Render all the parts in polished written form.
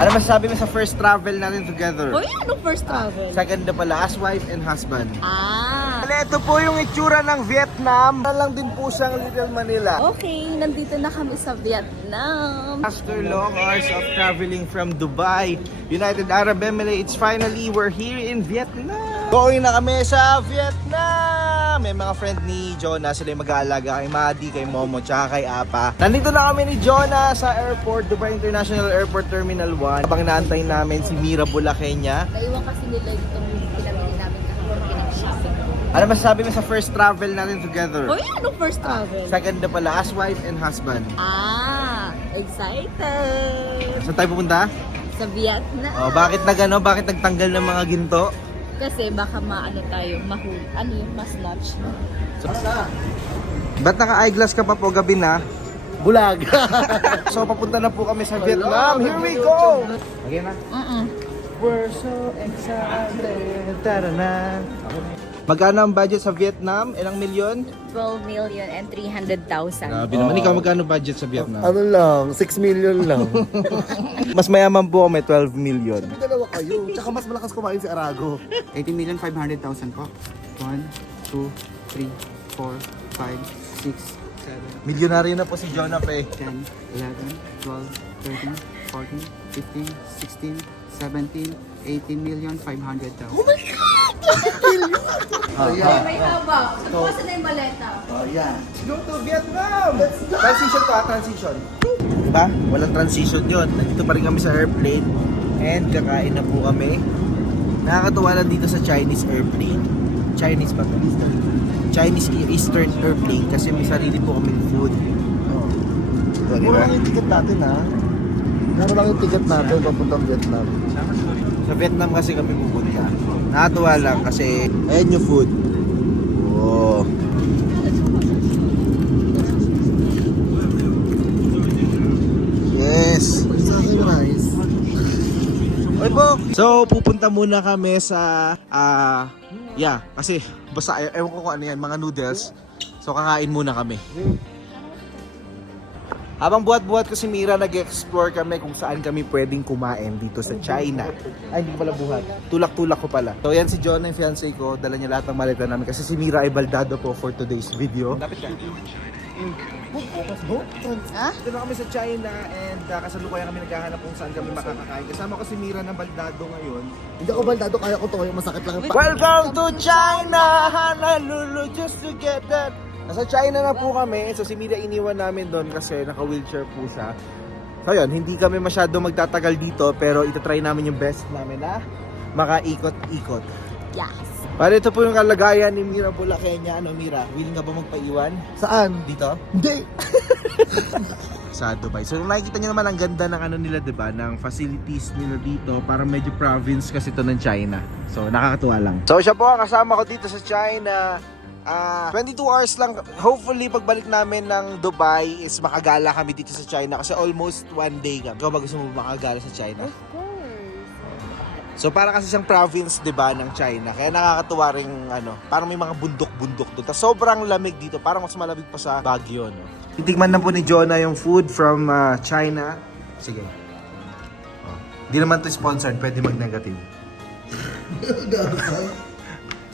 Ano masasabi mo sa first travel natin together? O yan, anong first travel? Second na pala, as wife and husband. Ah, Ito po yung itsura ng Vietnam. Lang din po siyang Little Manila. okay. Nandito na kami sa Vietnam. After long hours of traveling from Dubai, United Arab Emirates, finally we're here in Vietnam. Going na kami sa Vietnam! May mga friend ni Jonah, sila yung mag-aalaga kay Madi, kay Momo, tsaka kay Apa. Nandito na kami ni Jonah sa airport, Dubai International Airport Terminal 1. Habang inaantay namin si Mira Bulakenya. Naiwan kasi nila itong pinamili namin kahapon pinag-shopping. Ano masasabi mo sa first travel natin together? O yan, anong first travel? Second na pala, as wife and husband. Ah, excited! Saan tayo pupunta? Sa Vietnam. Oh, bakit bakit nagtanggal ng mga ginto? Kasi baka maano tayo, ano yung mas-notch. Ba't naka-eyeglass ka pa po gabi na? Bulag. So papunta na po kami sa Vietnam. Here we go! Okay na? We're so excited. Tara-na. Magkano ang budget sa Vietnam? Ilang milyon? 12,300,000. Grabe naman. Ikaw magkano budget sa Vietnam? Ano lang, 6 million lang. Mas mayaman po kami, 12 million. May dalawa kayo. Tsaka mas malakas kumain si Arago. 18,500,000 po. 1, 2, 3, 4, 5, 6, 7, Milyonaryo na po si Jonah eh. 10, 11, 12, 13, 14, 15, 16, 17, 18,500,000. Oh my May haba. Nagpasa na yung baleta. Oh, yeah. Let's go to Vietnam! Transition to transition. Diba? Walang transition yun. Nandito pa rin kami sa airplane. And kakain na po kami. Nakakatuwa lang dito sa Chinese airplane. Chinese ba ito? Chinese Eastern airplane kasi may sarili po kaming food. Oh. Diba? Mura lang yung ticket natin, ha? Mura lang yung ticket natin papuntang Vietnam. Sa Vietnam kasi kami pupunta. Nakakatuwa lang kasi ayan yung food. Oh. Yes. Sa akin rice. Oy po. So pupunta muna kami sa kasi basta ewan ko kung ano yan, mga noodles. So kakain muna kami. Habang buhat-buhat ko si Mira, nag-explore kami kung saan kami pwedeng kumain dito sa China. Ay, hindi ko pala buhat. Tulak-tulak ko pala. So yan si John, yung fiancé ko. Dala niya lahat ng maleta namin kasi si Mira ay baldado po for today's video. Lapit ka. Ha? Dito na kami sa China and kasalukuyan kami naghahanap kung saan kami makakakain. Kasama ko si Mira na baldado ngayon. Hindi ako baldado, kaya ko to. Yung masakit lang yung Welcome to China! Honolulu, just to get that. Nasa China na po kami. So si Mira iniwan namin doon kasi naka-wheelchair po siya. So yun, hindi kami masyado magtatagal dito pero itatry namin yung best namin na makaikot-ikot. Yes. Para ito po yung kalagayan ni Mira Bulakenya. Ano Mira, willing ka ba magpaiwan? Saan? Dito? Hindi. Sa Dubai. So nakikita nyo naman ang ganda ng ano nila, 'di ba? Ng facilities nila dito. Para medyo province kasi ito ng China. So nakakatuwa lang. So siya po ang kasama ko dito sa China. 22 hours lang. Hopefully pagbalik namin ng Dubai is makagala kami dito sa China kasi almost 1 day kami. Ikaw ba gusto mo makagala sa China? Of course. So para kasi siyang province 'di ba ng China. Kaya nakakatuwa ring parang may mga bundok-bundok doon. Tapos sobrang lamig dito, parang mas malamig pa sa Baguio, no. Titikman na po ni Jonah yung food from China. Sige. Oh. Di naman to sponsored, pwede mag-negative.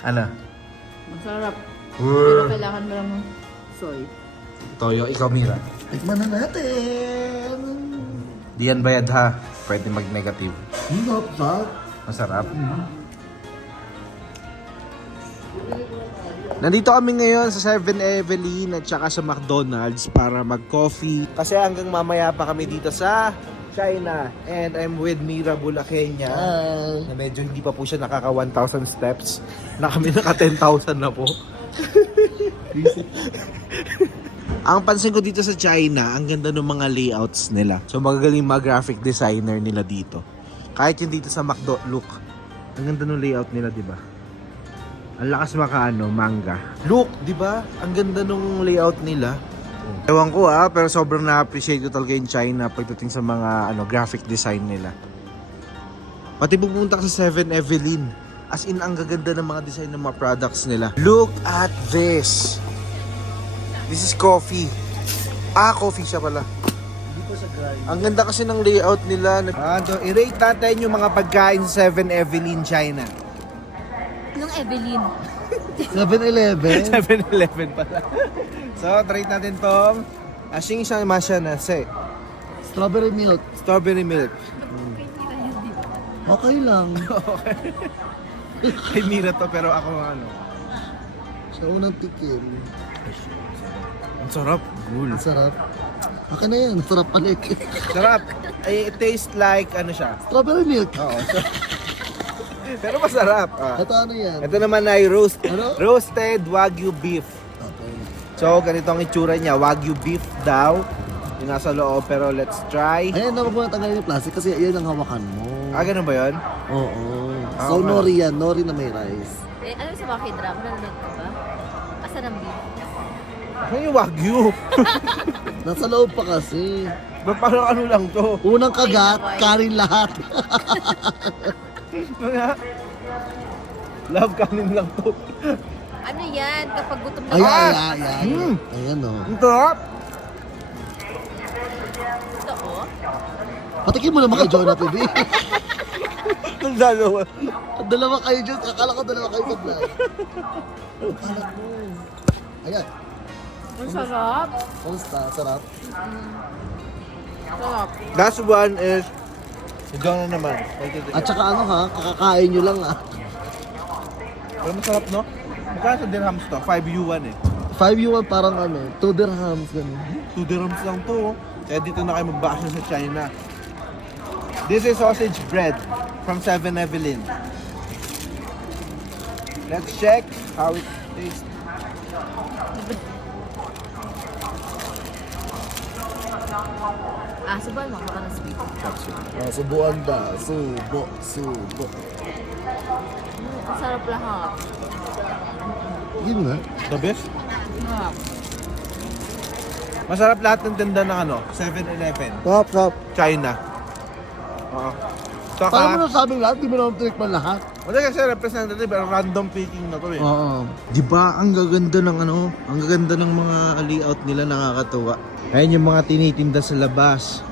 Ano? Masarap. Pero kailangan mo lang soy. Toyo, ikaw Mira. Tikman na natin. Di yan bayad ha. Pwede mag-negative. Hinap sa. Masarap. Nandito kami ngayon sa 7-Evelyn at saka sa McDonald's para mag-coffee. Kasi hanggang mamaya pa kami dito sa China. And I'm with Mira Bulakenya. Na medyo hindi pa po siya nakaka 1,000 steps. Na kami naka 10,000 na po. Ang pansin ko dito sa China, ang ganda ng mga layouts nila. So magagaling mga graphic designer nila dito. Kahit yung dito sa McDo, look. Ang ganda ng layout nila, di ba? Ang lakas manga. Look, di ba? Ang ganda ng layout nila. Ewan ko pero sobrang na-appreciate ko talaga yung China pagdating sa mga graphic design nila. Pati pupunta ka sa 7-Evelyn. As in, ang gaganda ng mga design ng mga products nila. Look at this. This is coffee. Coffee siya pala. Hindi pa Ang ganda kasi ng layout nila. So, i-rate natin yung mga pagkain sa 7-Evelyn China. Yung Evelyn. 7-Eleven. 7-Eleven pala. So, rate natin tong Ashing Shan Masha na say Strawberry milk. strawberry milk. Okay lang. Kay Mira to pero ako ano. Sa unang tikim. Ang sarap. Cool. Ang sarap. Akin na yan. Sarap palik. Sarap. It tastes like ano siya. Strawberry milk. Oo. Pero masarap. Ito ano yan? Ito naman ay Ano? roasted Wagyu beef. Okay. So, ganito ang itsura niya. Wagyu beef daw. Yung nasa loob. Pero let's try. Ayan, naman mo na tanggalin yung plastic kasi yan ang hawakan mo. Ganun ba yun? Oo. Ah, So, okay. nori yan. Nori na may rice. Eh, alam mo sa bakit drama? Nanonood ka ba? Asa ng beef? Ano yung Wagyu? Nasa loob pa kasi. Ba't parang ano lang to? Unang kagat, karin lahat. Ano nga? Love kanin lang to. Ano yan? Kapag gutom na Ayan. Ayan o. Ang sarap! Ito, oh. Patikin mo naman kay Jonah, Pibi. Ang dalawa. Dalawa kayo dyan. Akala ko dalawa kayo sa vlog. Anak mo. Ayan. Ang sarap. Kamusta? Sarap? Sarap. Last one is ito na naman. At saka ano ha, kakakain nyo lang ha. Pero masarap, no? Magkano sa dirhams to? 5 yuan eh. 5 yuan parang ano, 2 dirhams. Ganun. 2 dirhams lang to. Kaya dito na kayo magbakasyon sa China. This is sausage bread from 7-Evelyn. Let's check how it tastes. Subuan mo ka ng sweet. Subuan ba? Subo. Ang sarap lahat. Yun nga. The best? Sarap. Masarap lahat ng tinda ng ano, 7-Eleven. Top. China. Oo. Saka, Paano mo nasabing lahat? Di mo naman tinikman lahat? wala kasi representative, pero random picking na to eh. Oo. Di ba ang gaganda ng ano, ang gaganda ng mga layout nila, nakakatuwa. Ayun yung mga tinitinda sa labas.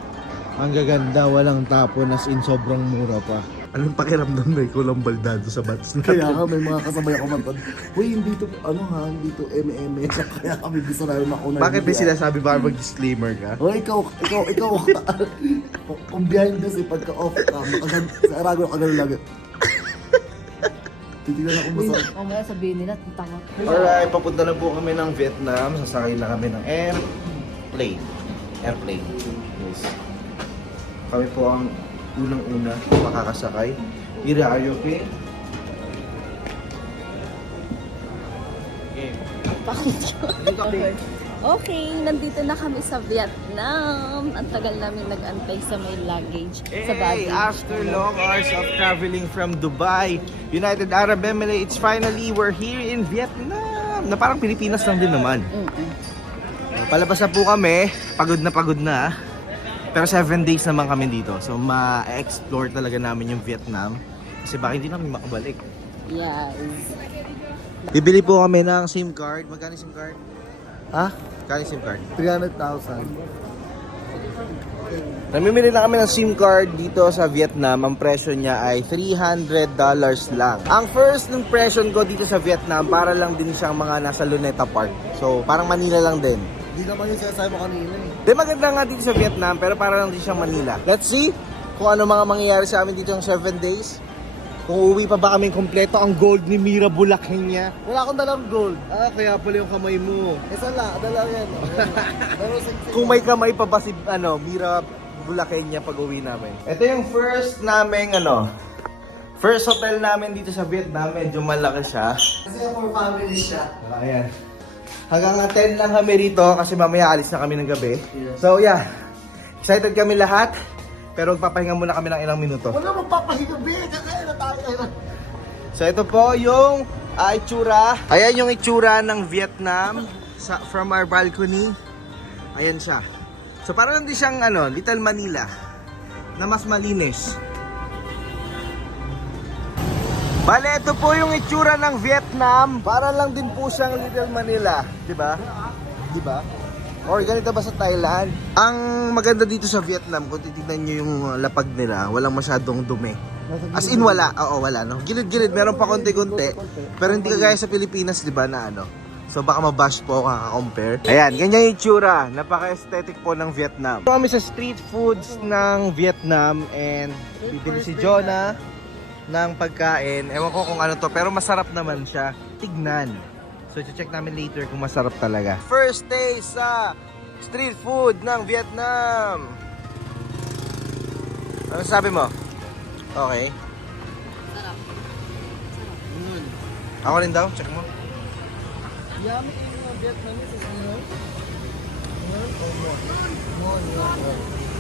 Ang gaganda, walang tapon, as in sobrang mura pa. Anong pakiramdam na ikaw lang baldado sa bats na? Kaya nga may mga kasabay ako mantad. Uy, hindi to, hindi to M&M. Kaya kami gusto namin makuna. Bakit may sinasabi ba mag-disclaimer ka? Uy, ikaw. Kung behind kasi pagka-off ka, sa Arago ka ganun lang. Titignan ako masarap. Mamaya sabihin nila, tanga. Alright, papunta na po kami ng Vietnam. Sasakay na kami ng airplane. Yes. Kami po ang unang-una makakasakay. Ira, are you okay? Okay. Okay, nandito na kami sa Vietnam. Ang tagal namin nag-antay sa may luggage. Sa Hey, baggage. after long hours of traveling from Dubai, United Arab Emirates, finally we're here in Vietnam. Na parang Pilipinas lang din naman. Palabas na po kami, pagod na. Pero 7 days naman kami dito. So ma-explore talaga namin yung Vietnam. Kasi baka hindi namin makabalik. Yes. Bibili po kami ng SIM card. Magkano SIM card? Ha? Magkano SIM card? 300,000. Namimili na kami ng SIM card dito sa Vietnam. Ang presyo niya ay $300 lang. Ang first impression ko dito sa Vietnam, para lang din siyang mga nasa Luneta Park. So parang Manila lang din. Hindi naman yung sinasabi mo kanina eh. Di maganda nga dito sa Vietnam, pero para lang din siyang Manila. Let's see kung ano mga mangyayari sa amin dito ng 7 days. Kung uuwi pa ba kaming kompleto ang gold ni Mira Bulaqueña. Wala akong dalang gold. Kaya pala yung kamay mo. Isa lang, dala yan. Pero Kung may kamay pa ba si Mira Bulaqueña pag uwi namin. Ito yung first hotel namin dito sa Vietnam. Medyo malaki siya. Kasi for family siya. Ayan. Hanggang 10 lang kami rito kasi mamaya alis na kami ng gabi. Yeah. So yeah, excited kami lahat. Pero magpapahinga muna kami ng ilang minuto. Wala magpapahinga, be. Kakain na tayo. So ito po yung itsura. Ayan yung itsura ng Vietnam from our balcony. Ayan siya. So parang din siyang Little Manila na mas malinis. Bale, ito po yung itsura ng Vietnam. Para lang din po siyang Little Manila, 'di ba? 'Di ba? Or ganito ba sa Thailand? Ang maganda dito sa Vietnam, kung titignan nyo yung lapag nila, walang masyadong dumi. As in wala, oo wala no. Gilid-gilid, meron pa konti-konti. Pero hindi kagaya sa Pilipinas, di ba na ano. So baka mabash po ako kaka-compare. Ayan, ganyan yung tsura. Napaka-aesthetic po ng Vietnam. Kami sa street foods ng Vietnam and bibili si Jonah ng pagkain. Ewan ko kung ano to, pero masarap naman siya. Tignan. So check namin later kung masarap talaga. First day sa street food ng Vietnam. Ano sabi mo? Okay. Sarap. Ako rin daw, check mo. Yummy in Vietnamese is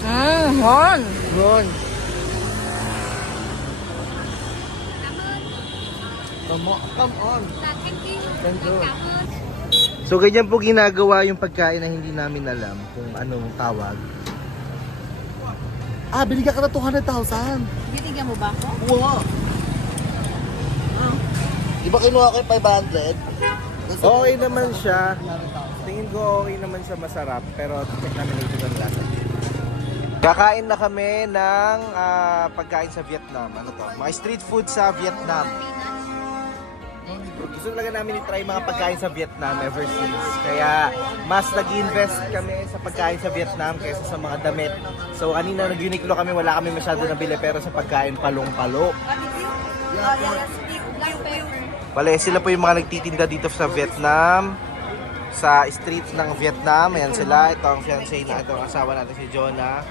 Hon! Ron. Come on. Thank you. So ganyan po ginagawa yung pagkain na hindi namin alam kung anong tawag. Ah, binigyan ka na 200,000. Binigyan mo ba ako? Wow. Di ba kinuha ko yung 500? Okay naman siya. Tingin ko okay naman siya, masarap. Pero check namin later ang lasa. Kakain na kami ng pagkain sa Vietnam. Ano to? Mga street food sa Vietnam. Gusto talaga namin i-try mga pagkain sa Vietnam ever since. Kaya mas nag-invest kami sa pagkain sa Vietnam kaysa sa mga damit. So kanina nag-Uniqlo kami, wala kami masyado nabili, pero sa pagkain palong-palo. Bale, sila po yung mga nagtitinda dito sa Vietnam. Sa streets ng Vietnam. Ayan sila. Ito ang fiancé na ito, ang asawa natin si Jonah.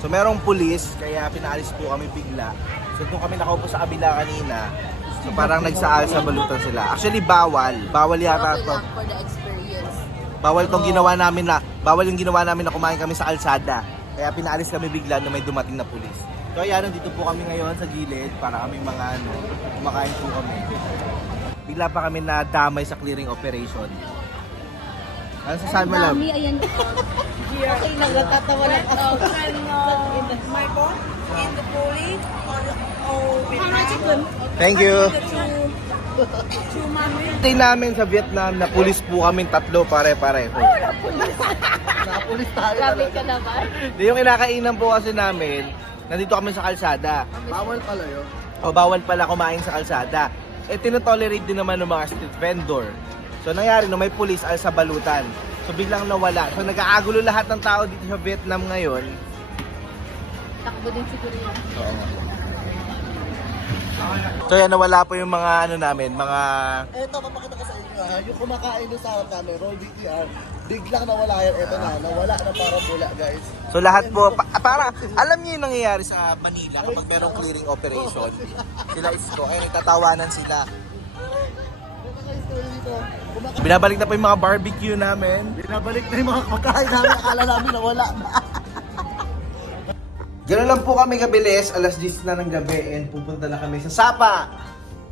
So merong pulis, kaya pinaalis po kami bigla. So kung kami nakaupo sa kabila kanina, so parang nagsaal sa balutan sila. Actually bawal. Bawal yata Okay to. lang for the experience. Bawal tong ginawa namin bawal yung ginawa namin na kumain kami sa kalsada. Kaya pinaalis kami bigla na may dumating na pulis. So ayan, nandito po kami ngayon sa gilid para kami mga kumakain po kami. Bigla pa kami na damay sa clearing operation. Ano sa mo lang? Dami, ayan. Okay, nagtatawa lang ako. My phone in the police or Thank you. to mommy. Stay namin sa Vietnam na pulis po kami tatlo pare-pareho. Napulis tayo Grabe talaga. ka naman. Yung kinakainan po kasi namin, nandito kami sa kalsada. Bawal pala yun. O bawal pala kumain sa kalsada. Eh tinotolerate din naman ng mga street vendor. So nangyari no, may pulis al sa balutan. So biglang nawala. So nag-aagulo lahat ng tao dito sa Vietnam ngayon. Takbo din siguro yan. So yan, nawala po yung mga ano namin, mga... Eto, papakita ko sa inyo ha. Yung kumakain doon sa harap namin, Roy BTR, biglang nawala yan. Eto na, nawala na parang bula, guys. So lahat po, para alam niyo yung nangyayari sa Manila kapag merong clearing operation. Sila isko, ay nagtatawanan sila. Ito kayo story dito. Binabalik na po yung mga barbecue namin. Binabalik na yung mga pagkain namin. Akala namin nawala na. Gano'n lang po kami kabilis, alas 10 na ng gabi and pupunta na kami sa Sapa.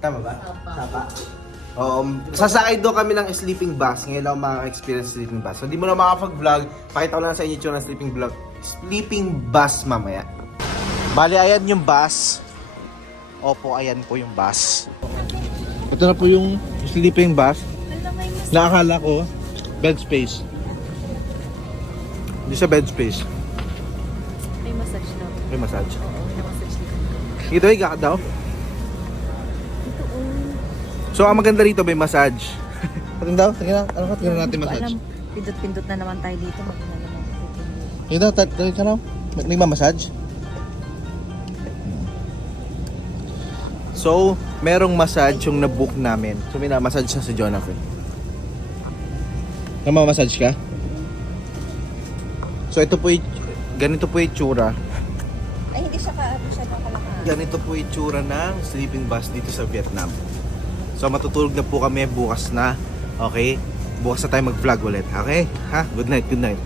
Tama ba? Sapa. Oo, sasakay doon kami ng sleeping bus. Ngayon lang maka-experience sleeping bus. So di mo na makapag-vlog, pakita ko lang sa inyo yung sleeping bus mamaya. Bali, ayan yung bus. Opo, ayan po yung bus. Ito na po yung sleeping bus. Nakakala ko, bed space. Hindi sa bed space. May massage daw. May massage. Oo, may massage dito. Ito higa ka daw. So ang maganda rito may massage. Patin daw, tingnan ano ka, tingnan natin massage. Pindot-pindot na naman tayo dito. Magkano naman pindot. Tingnan daw, tingnan ka daw. Nagma-massage. So, merong massage yung na-book namin. So, may na-massage na si Jonathan. Nagma-massage ka? So, ito po ganito po yung tsura. Ay, hindi siya kalaka. Ganito po yung tsura ng sleeping bus dito sa Vietnam. So matutulog na po kami bukas na. Okay? Bukas na tayo mag-vlog ulit. Okay? Ha? Good night, good night.